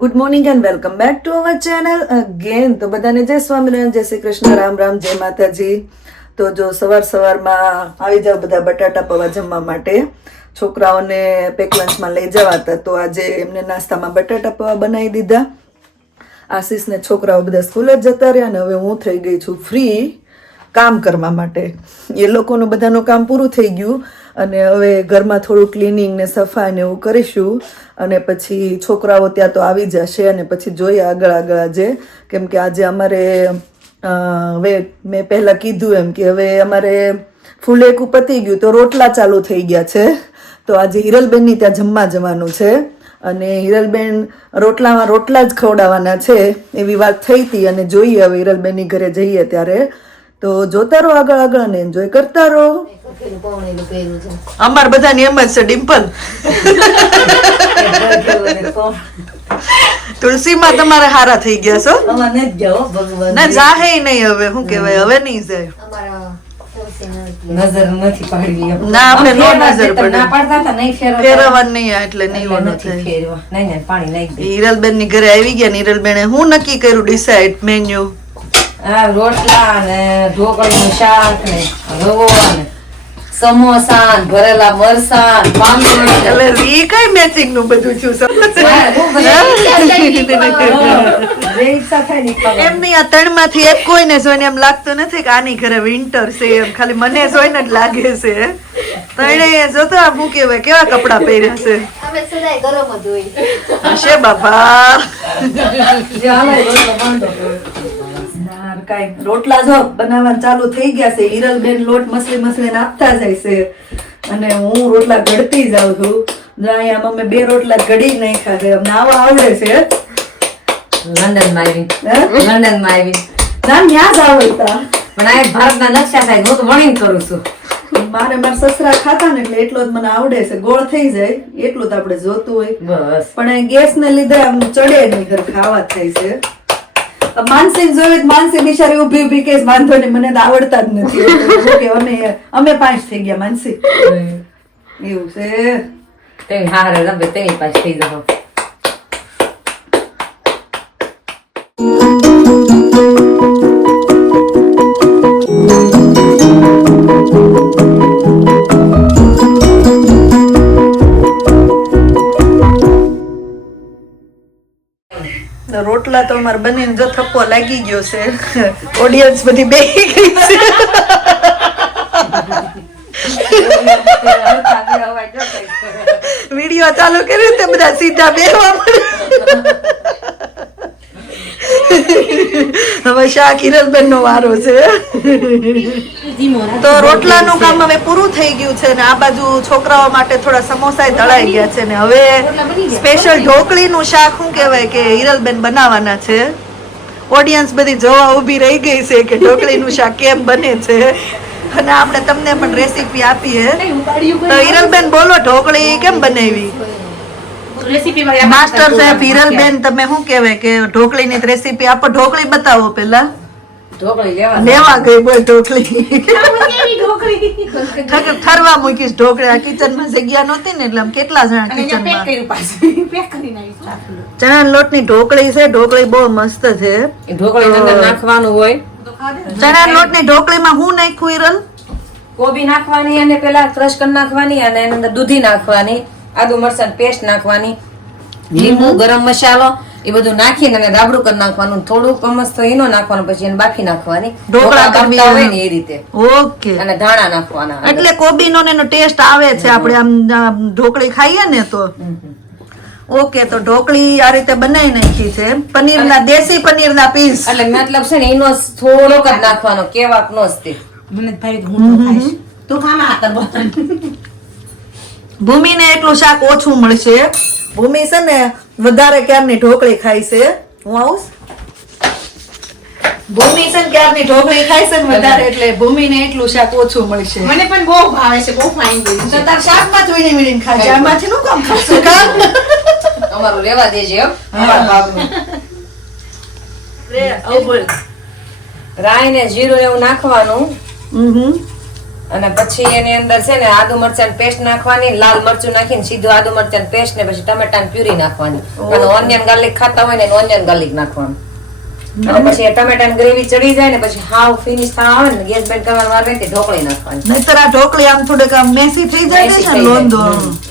Good morning and welcome back to our channel again. તો બધાને જય સ્વામિનારાયણ, જય શ્રી કૃષ્ણ, રામ રામ, જય માતાજી. તો જો સવારમાં આવી જાવ બધા બટાટા પૌવા જમવા માટે. છોકરાઓને પેક લંચમાં લઈ જવાતા, તો આજે એમને નાસ્તામાં બટાટા પૌવા બનાવી દીધા. આશીષને છોકરાઓ બધા સ્કૂલે જ જતા રહ્યા અને હવે હું થઈ ગઈ છું ફ્રી કામ કરવા માટે. એ લોકોનું બધાનું કામ પૂરું થઈ ગયું અને હવે ઘરમાં થોડું ક્લિનિંગ ને સફાઈ ને એવું કરીશું અને પછી છોકરાઓ ત્યાં તો આવી જશે અને પછી જોઈએ આગળ આજે. કેમ કે આજે અમારે હવે મેં પહેલાં કીધું એમ કે હવે અમારે ફૂલેકું પતી ગયું તો રોટલા ચાલુ થઈ ગયા છે. તો આજે હિરલબેનની ત્યાં જમવા જવાનું છે અને હિરલબેન રોટલા જ ખવડાવવાના છે એવી વાત થઈ હતી. અને જોઈએ હવે હિરલબેનની ઘરે જઈએ ત્યારે. તો જોતા રહો આગળ અને એન્જોય કરતા રહો. અમાર બધાની એમ જ છે ડિમ્પલ. તુલસીમાં તમારે હારા થઈ ગયા છો ના? જાહે નહીં હવે, શું કહેવાય, હવે નહીં જાય. નજર નથી પાડવી ના, આપણે નો નજર પડે. ના પાડતા હતા નહીં ફેરવવાનું નહીં એટલે નહીં વાનું થાય. નહીં પાણી નાખી દે. હિરલબેન ની ઘરે આવી ગયા ને હિરલબેને હું નક્કી કર્યું ડિસાઈડ મેન્યુ. હા, રોટલા ને ઢોકળીનું શાક ને રવો ને સમોસા ને ભરેલા મરસા ને પાપડ. એટલે ઈ કઈ મેચિંગ નું બધું છું એમ નહીં. આ ત્રણ માંથી એક કોઈને જોઈને એમ લાગતું નથી કે આની ઘરે વિન્ટર છે એમ, ખાલી મને જોઈને જ લાગે છે. ત્રણે જોતો હું કેવાય કેવા કપડા પહેર્યા છે. હશે બાપા. કઈ રોટલા જો બનાવવાનું ચાલુ થઈ ગયા છે. હિરલબેન લોટ મસલી નાખતા જાય છે અને હું રોટલા ઘડતી જાઉં છું. અહીંયા અમે 2 રોટલા ઘડી નાખ્યા છે. અમને આવા આવડે છે. લંડન માં આવી ના ન્યા જ આવડતા પણ આ ભારતના નકશા સાહેબ હું તો વણીને કરું છું. મારા સસરા ખાતા ને એટલે એટલો જ મને આવડે છે. ગોળ થઈ જાય એટલું તો આપણે જોતું હોય બસ. પણ ગેસ ને લીધે આમ ચડે નહીં, ઘર ખાવા થાય છે. માનસી જોઈ માનસી બિચારી ઉભી કે વાંધો નહીં, મને તો આવડતા જ નથી. અમે 5 થઈ ગયા માનસી. એવું છે. તેની હારે રમે તેની પાસે થઈ જાવ. રોટલા તો અમારે બનીને જો થપ્પો લાગી ગયો છે. ઓડિયન્સ બધી બેહી ગઈ છે. વિડીયો ચાલુ કર્યો તે બધા સીધા બેહવા મળે. હવે શાક હિરલબેન નો વારો છે. તો રોટલાનું કામ હવે પૂરું થઈ ગયું છે ને આ બાજુ છોકરાઓ માટે થોડા સમોસા તળાઈ ગયા છે ને હવે સ્પેશિયલ ઢોકળીનું શાક શું કહેવાય કે હિરલબેન બનાવવાના છે. ઓડિયન્સ બધી જોવા ઊભી રહી ગઈ છે કે ઢોકળીનું શાક કેમ બને છે અને આપણે તમને પણ રેસીપી આપીએ. તો હિરલબેન બોલો, ઢોકળી કેમ બનાવી? માસ્ટર સાહેબ હિરલબેન તમે શું કહેવાય કે ઢોકળીની રેસીપી આપો. ઢોકળી બતાવો પેલા. લેવા ગઈ બોલ ઢોકળી. ઠરવા મૂકીશ ઢોકળી. આ કિચન માં જગ્યા નહોતી ને એટલે કેટલા જણા કિચન ચણા લોટ ની ઢોકળી છે. ઢોકળી બહુ મસ્ત છે. નાખવાનું હોય ચણા લોટ ની ઢોકળી માં હું નાખ્યું હિરલ? કોબી નાખવાની અને પેલા ક્રશ કરી નાખવાની અને એની અંદર દૂધી નાખવાની, આદુ મરચાં પેસ્ટ નાખવાની, લીંબુ, ગરમ મસાલો એ બધું નાખીને અને રાબડું કરી નાખવાનું. થોડુંક કમસ તો એનો નાખવાનું, પછી એને બાફી નાખવાની ઢોકળા કરતા હોય ને એ રીતે. ઓકે. અને ધાણા નાખવાના એટલે કોબી નો એનો ટેસ્ટ આવે છે આપણે આમ ઢોકળી ખાઈએ ને તો. ઓકે. તો ઢોકળી આ રીતે બનાવી નાખી છે. પનીરના દેશી પનીરના પીસ. એટલે મતલબ છે ને એનો થોડોક જ નાખવાનો, કેવાક નો જ તે. ભૂમિને એટલું શાક ઓછું મળશે. ભૂમિ છે ને વધારે ક્યારની ઢોકળી ખાય છે. હું આવું ભૂમિ છે ને ક્યારની ઢોકળી ખાય છે ને વધારે એટલે ભૂમિને એટલું શાક ઓછું મળશે. મને પણ બહુ ભાવે છે, બહુ ફાઇન ગયું તો તાર શાકમાં જ વીણી ખાય. આમાંથી નું કામ ખાશું કામ અમારું લેવા દેજે હો. અમારા ભાગનું રાઈ ને જીરું એવું નાખવાનું અને પછી એની અંદર છે ને આદુ મરચાં પેસ્ટ નાખવાની, લાલ મરચું નાખીને સીધું આદુ મરચાં પેસ્ટ ને પછી ટમેટાની પ્યુરી નાખવાની અને ઓનિયન ગાર્લિક ખાતા હોય ને ઓનિયન ગાર્લિક નાખવાનું અને પછી એ ટમેટાની ગ્રેવી ચડી જાય ને પછી હાવ ફિનિશ થવા આવે ને ગેસ બંધ કરવાનો વાર રહે તે ઢોકળી નાખવાની. નહીતર આ ઢોકળી આમ થોડીક આમ મેસી થઈ જાય છે ને લોંદો.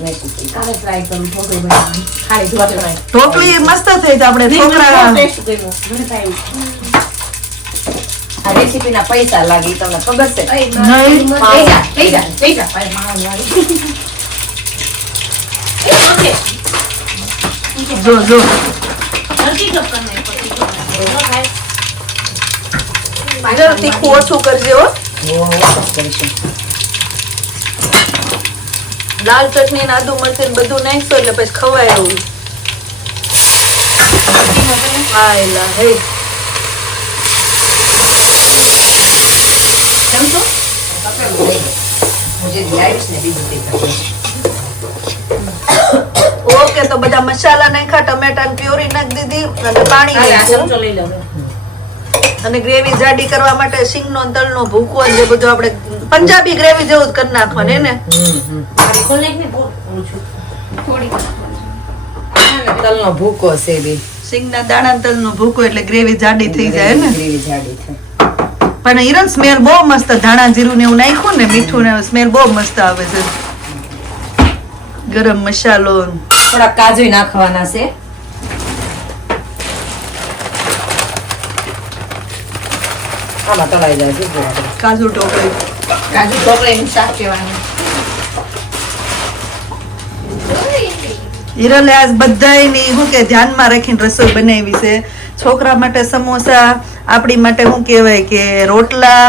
મેસી થઈ જાય. કાલે ટ્રાય કરું ઢોકળી બનાવવાની. ખાલી ઢોકળી. ઢોકળી મસ્ત થઈ જાય આપણે છોકરા ટેસ્ટ કર્યો. મને થાય. આ રેસીપી ના પૈસા લાગે ઈ તમને ખબર છે? નહીં. થઈ જા. ભાઈ માણસ વાળી. એ ઓકે. જો હલકી કપ કરને પછી. જરા તીખું ઓછું કરજે હો. કરીશું. લાલ ચટણી ને આદુ મરચું ને બધું નાખશો એટલે પછી ખવાય એવું. આયલા હે કેમ છો? મુજે લાઈટ્સ ને બીજું તે ઓકે તો બધા મસાલા નાખ્યા, ટમેટા પ્યોરી નાખી દીધી અને પાણી આ નાખ્યું ચમચો લઈ લો. અને ગ્રેવી જાડી કરવા માટે સિંગનો ને તલનો ભૂકો જે બધું આપણે પંજાબી ગ્રેવી જેવું જ કરી નાખવાનું હે ને. ખોલ નાખ ને બોલ ઓછું. થોડી. તલનો ભૂકો છે બી. સિંગના દાણા ને તલનો ભૂકો એટલે ગ્રેવી જાડી થઈ જાય ને. ગ્રેવી જાડી થાય. પણ હિરલ સ્મેલ બહુ મસ્ત, ધાણા જીરું ને એવું નાખ્યું ને મીઠું ને સ્મેલ બહુ મસ્ત આવે છે. ગરમ મસાલો થોડા કાજુ નાખવાના છે. આમાં તળાઈ જાય છે. કાજુ ઢોકળી કાજુ ઢોકળીનું શાક કહેવાનું. હિરલે આજ બધાયની શું કે ધ્યાનમાં રાખીને રસોઈ બનાવી છે. છોકરા માટે સમોસા, આપણી માટે શું કહેવાય કે રોટલા,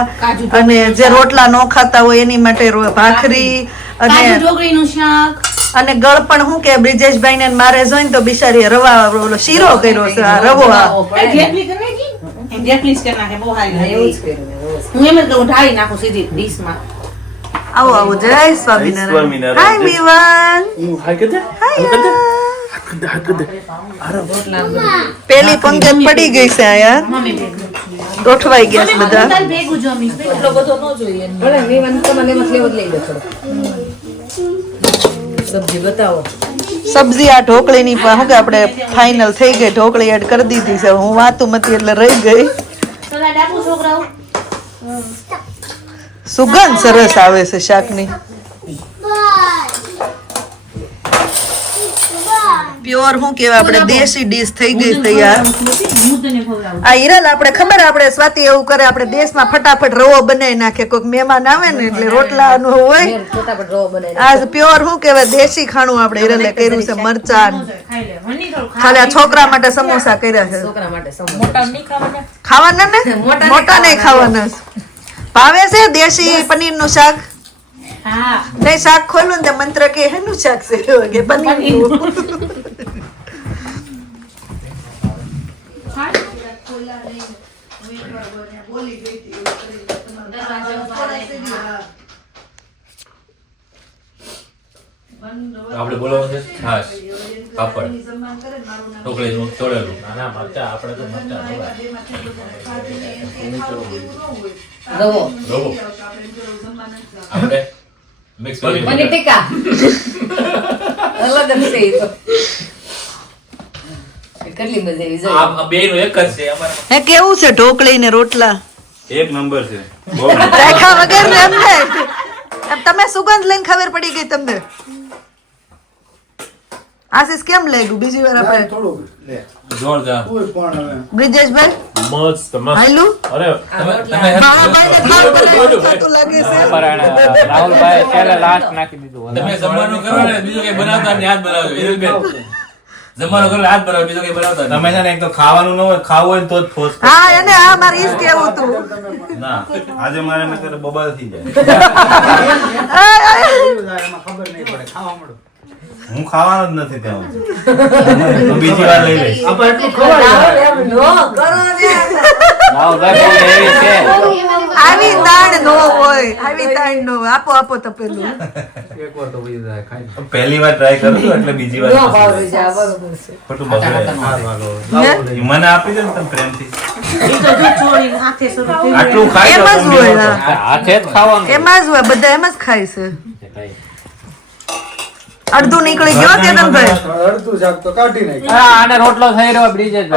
અને જે રોટલા ન ખાતા હોય એની માટે ભાખરી કાજુ અને ઢોકળીનું શાક. અને ગળ પણ શું કે બ્રિજેશભાઈ ને મારે જોઈને તો બિચારી રવા ઓલો શીરો કર્યો છે, આ રવો આ. એ ઢેફલી કરી નાખી? એમ ઢેફલી જ કરી નાખે, બહુ સારી લાગે. એવું જ કર્યું મેં, એવું જ. હું એમ જ કરું, ઢાળી નાખું સીધી ડીશમાં. આવો આવો જય સ્વામિનારાયણ. હાય વિવાન. પેલી પંક્તિ પડી ગઈ છે આ યાર, મમ્મી ભેગું. ગોઠવાઈ ગયા છે બધા. તાર ભેગું જમીશ. એટલો બધો ન જોઈએ. ભલે મેં તમારે એમાં લેવો જ લઈ લો થોડો. સબ્જી બતાવો. સબ્જી આ ઢોકળીની પણ શું કે આપણે ફાઇનલ થઈ ગઈ, ઢોકળી એડ કરી દીધી છે. હું વાતું મતી એટલે રહી ગઈ. સલાડ આપું છોકરાઓ? સુગંધ સરસ આવે છે શાકની. પ્યોર શું કેવાય આપણે દેશી ડીશ થઈ ગઈ તૈયાર. હું તને ખવડાવું. આ હિરલ આપણે ખબર આપણે સ્વાતિ એવું કરે, આપણે દેશમાં ફટાફટ રવો બનાવી નાખે. કોઈક મહેમાન આવે ને એટલે રોટલાનું હોય. ફટાફટ રવો બનાવી આ પ્યોર શું કેવાય દેશી ખાણું આપણે હિરલે કર્યું છે. મરચાં ખાઈ લે. મને નહીં થોડું ખાલી આ છોકરા માટે સમોસા કર્યા છે. છોકરા માટે સમોસા. મોટા નહીં ખાવાના? ખાવાના ને મોટા નહીં ખાવાના. ભાવે છે દેશી પનીરનું શાક? હા. નહીં શાક ખોલું ને તે મંત્ર કે હેનું શાક છે કે પનીરનું. આપણે બોલાવવાનું છે છાશ, પાપડ, ઢોકળીનું તળેલું. ના મરચા આપણે તો મરચા રવો. રવો આપણે મિક્સ કરી પનીર ટિક્કા. અલગ જ છે ઈ તો. કેટલી મજા આવી જાય. આ બેયનું એક જ છે અમારા. હે કેવું છે ઢોકળી ને રોટલા? એક નંબર છે. બહુ ચાખા વગર ને એમ થાય. એમ તમે સુગંધ લઈને ખબર પડી ગઈ તમને? આશીષ કેમ લાગ્યું? બીજી વાર આપણે જોરદાર. બ્રિજેશભાઈ મસ્ત હાયલું અરે તમે બાબાભાઈને ખાવ થતું લાગે છે. રાહુલભાઈ છેલ્લે લાસ્ટ નાખી દીધું. તમે જમવાનું કરો ને બીજું કઈ બનાવતા ને હાથ બનાવજો. હિરલબેન જમવાનું કરો હાથ બનાવો, બીજું કઈ બનાવતા નહીં. તમે છે ને એક તો ખાવાનું ન હોય, ખાવું હોય ને તો જ ફોર્સ કરો. હા એને હા મારે ઈ જ કેવું હતું. ના આજે મારે નકર બબાલ થઈ જાય. હું ખાવાનો જ નથી ત્યાં સુધી. હું બીજી વાર લઈ લઈશ. એમ નો કરો ને. રાહુલભાઈ બહુ એવી છે. આવી તાણ નો હોય, આવી તાણ નો હોય. આપો આપો તપેલું. પહેલી વાર ટ્રાય કરું છું એટલે બીજી વાર નો ભાવ છે, આ બરોબર છે. ખોટું બગડે. મને આપી દે ને તમે પ્રેમથી. ઈ તો જો ચોળીને હાથે શરૂ થઈ જાય. આટલું ખાઈ એમ લો જ તમે હોય, દિવસ. હા. હાથે જ ખાવાનું એમાં જ હોય, બધા એમ જ ખાય છે. અડધું નીકળી ગયો કેતનભાઈ. અડધું શાક તો કાઢી નાખ્યું. હા, આને રોટલો થઈ રહ્યો બ્રિજેશ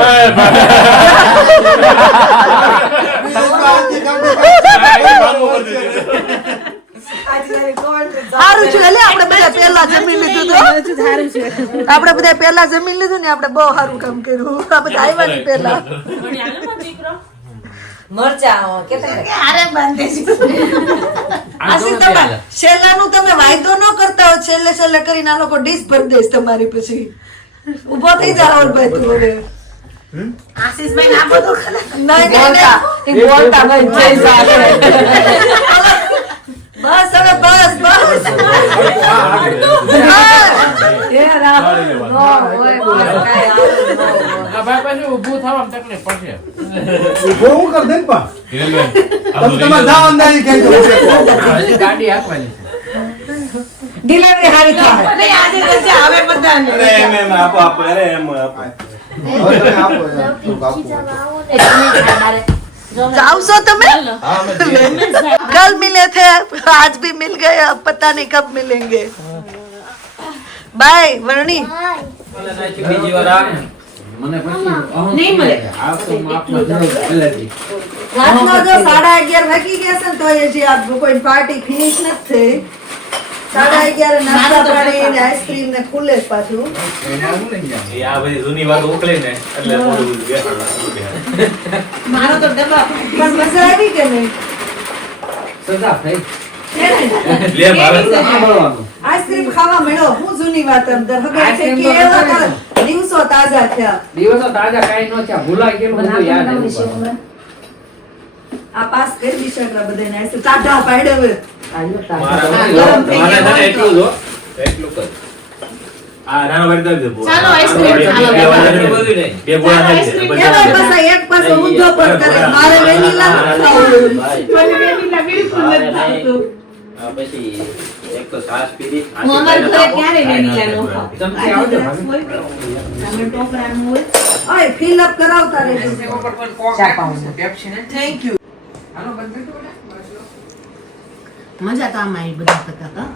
સારું છે એટલે આપણે બધા પહેલા જમી લીધું તો આપણે બધા પહેલા જમી લીધું ને આપણે બહુ સારું કામ કર્યું. આ બધા આવ્યા ને પહેલા. મરચા કેતા આશી તમે છેલ્લાનું તમે વાયદો ન કરતા હો, છેલ્લે છેલ્લે કરીને આ લોકો ડીશ ભરી દેશ તમારી પછી. ઊભો થઈ જા રાહુલભાઈ તું હવે. આશીષભાઈ ના બધું નહીં, નહીં, નહીં. બોલતા ભાઈ જય સાહેબ બસ હવે બસ બસ. એ રામ નો હોય બસ કાઈ આવું ઊભું થવામાં તકલીફ પડશે ઊભો હું કર દે ને પા. તમે તમારે જવાનું નહીં કહેજો. ગાડી આપવાની ડિલિવરી હારી થાય. આજે કરજે હવે બધાને અરે એમ એમ આપો આપો અરે એમ આપો. હવે તમે આપો યાર, થોડુંક આપો. जाओ તમે कल मिले थे आज भी मिल गए अब पता नहीं कब मिलेंगे बाय वर्णी બીજી વાર આવે ને મને પછી નહીં મળે. આપતો માપમાં પહેલેથી રાતનો જો 11:30 વાગી ગયા છે ને તો હજી આ કોઈ પાર્ટી ફિનિશ નથી થઈ. 11:30 નાસ્તા પાણી ને આઈસ્ક્રીમ ને ખુલે જ પાછું. એ આ બધી જૂની વાત ઉકળે ને એટલે થોડું બધું બેસાડવાનું. મારો તો ડબ્બા પણ મજા આવી કે નહીં? સજા થઈ લે ભાવે. સાંભળવાનું આઈસ્ક્રીમ ખાવા મળ્યો. હું જૂની વાત એમ દર હવે છે કે એવા દિવસો તાજા થયા. દિવસો તાજા કાઈ ન થયા ભૂલાઈ ગયેલું બધું યાદ આવ્યું આ પાસ કરી દીશે એટલા બધાને આઈસ્ક્રીમ ટાટા પાડે હવે. મારા મને છે ને એટલું જો એટલું કર. આ નાનો ભાઈ દઈ દે. ચાલો આઈસ્ક્રીમ, ચાલો. બે ગોળા થઈ જાય. એમાં પાછા એક પાછો ઊંધો પર કરે. મારે વેનીલા નથી ખાવું. મને વેનીલા બિલકુલ નથી ભાવતું. હું અમારા ઘરે ક્યારે વેનીલા નો ખાઉં. ચમચી આવજો અમે ટોપરાનું હોય. ઓય ફિલ અપ કરાવતા રહેજો. Thank you. મજા તો આમાં આવી બધા કરતા હતા.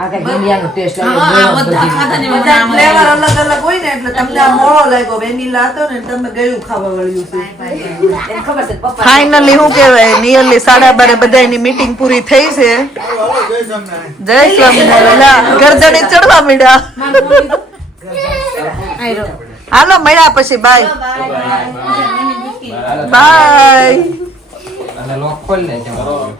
આ કઈ દુનિયાનો ટેસ્ટ હા, આ બધા ખાધાને બધા બધા આમાં ફ્લેવર આવી. અલગ અલગ હોય ને એટલે તમને આ મોળો લાગ્યો. વેનીલા હતો ને તમે ગળ્યું ખાવા વળ્યું છે. એને ખબર છે પપ્પા ફાઇનલી હું કહેવાય નિયરલી 12:30 બધાની મીટિંગ પૂરી થઈ છે. જય સ્વામિનારાયણ. ગરદને ચડવા મળ્યા. હાલો મળ્યા પછી બાય બાય. અને લોક ખોલી લે